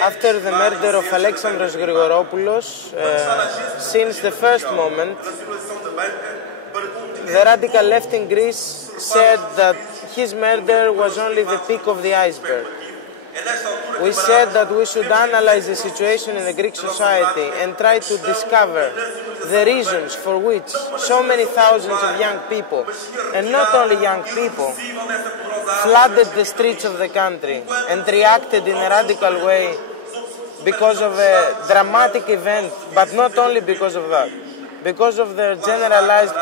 After the murder of Alexandros Grigoropoulos, since the first moment, the radical left in Greece said that his murder was only the peak of the iceberg. We said that we should analyze the situation in the Greek society and try to discover the reasons for which so many thousands of young people, and not only young people, flooded the streets of the country and reacted in a radical way because of a dramatic event, but not only because of that, because of their generalized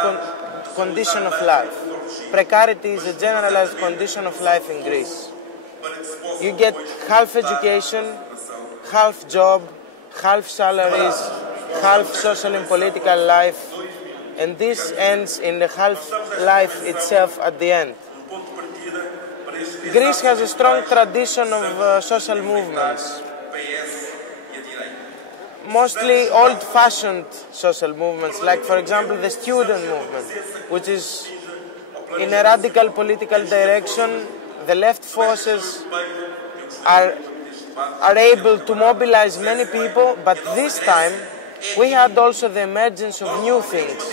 condition of life. Precarity is a generalized condition of life in Greece. You get half education, half job, half salaries, half social and political life, and this ends in the half life itself at the end. Greece has a strong tradition of social movements, mostly old-fashioned social movements, like for example the student movement, which is in a radical political direction. The left forces are able to mobilize many people, but this time we had also the emergence of new things,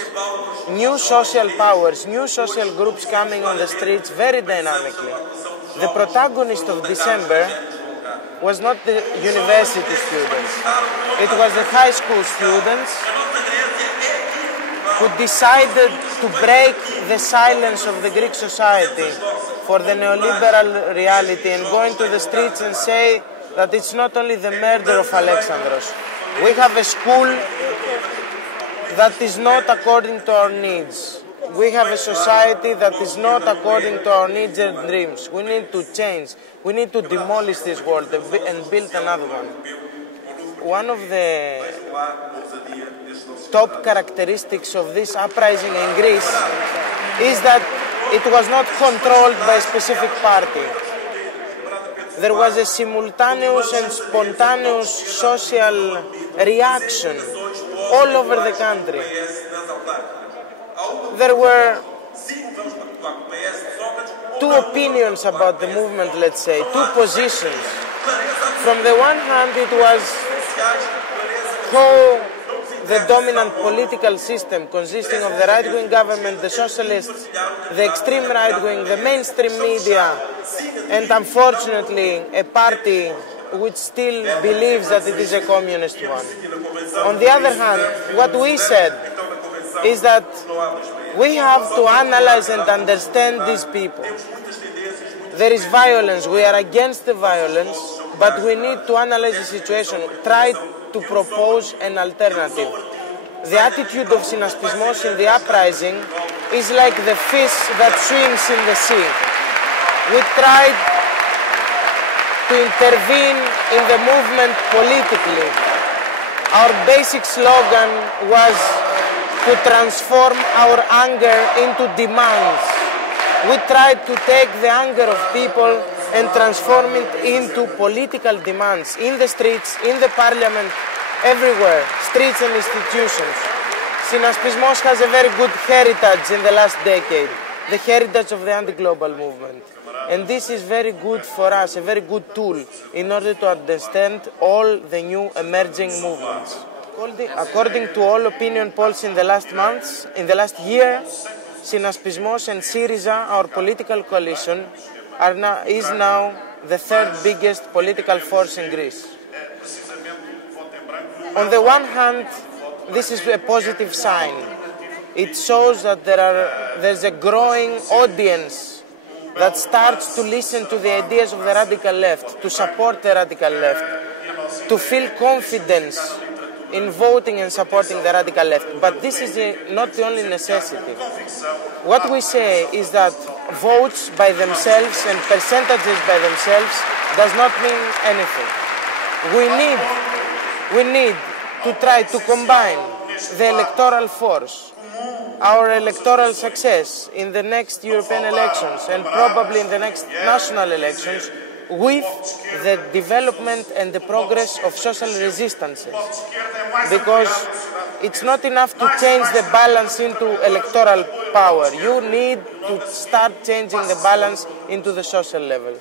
new social powers, new social groups coming on the streets very dynamically. The protagonist of December was not the university students, it was the high school students who decided to break the silence of the Greek society for the neoliberal reality and go into the streets and say that it's not only the murder of Alexandros. We have a school that is not according to our needs. We have a society that is not according to our needs and dreams. We need to change. We need to demolish this world and build another one. One of the top characteristics of this uprising in Greece is that it was not controlled by a specific party. There was a simultaneous and spontaneous social reaction all over the country. There were two opinions about the movement, let's say, two positions. From the one hand, it was how the dominant political system consisting of the right-wing government, the socialists, the extreme right-wing, the mainstream media, and unfortunately a party which still believes that it is a communist one. On the other hand, what we said is that we have to analyze and understand these people. There is violence, we are against the violence, but we need to analyze the situation, try to propose an alternative. The attitude of Synaspismos in the uprising is like the fish that swims in the sea. We tried to intervene in the movement politically. Our basic slogan was to transform our anger into demands. We tried to take the anger of people and transform it into political demands in the streets, in the parliament, everywhere, streets and institutions. Synaspismos has a very good heritage in the last decade, the heritage of the anti-global movement. And this is very good for us, a very good tool in order to understand all the new emerging movements. According to all opinion polls in the last months, in the last year, Synaspismos and Syriza, our political coalition, is now the third biggest political force in Greece. On the one hand, this is a positive sign. It shows that there's a growing audience that starts to listen to the ideas of the radical left, to support the radical left, to feel confidence in voting and supporting the radical left. But this is not the only necessity. What we say is that votes by themselves and percentages by themselves does not mean anything. We need to try to combine the electoral force, our electoral success in the next European elections and probably in the next national elections with the development and the progress of social resistances. Because it's not enough to change the balance into electoral power. You need to start changing the balance into the social level.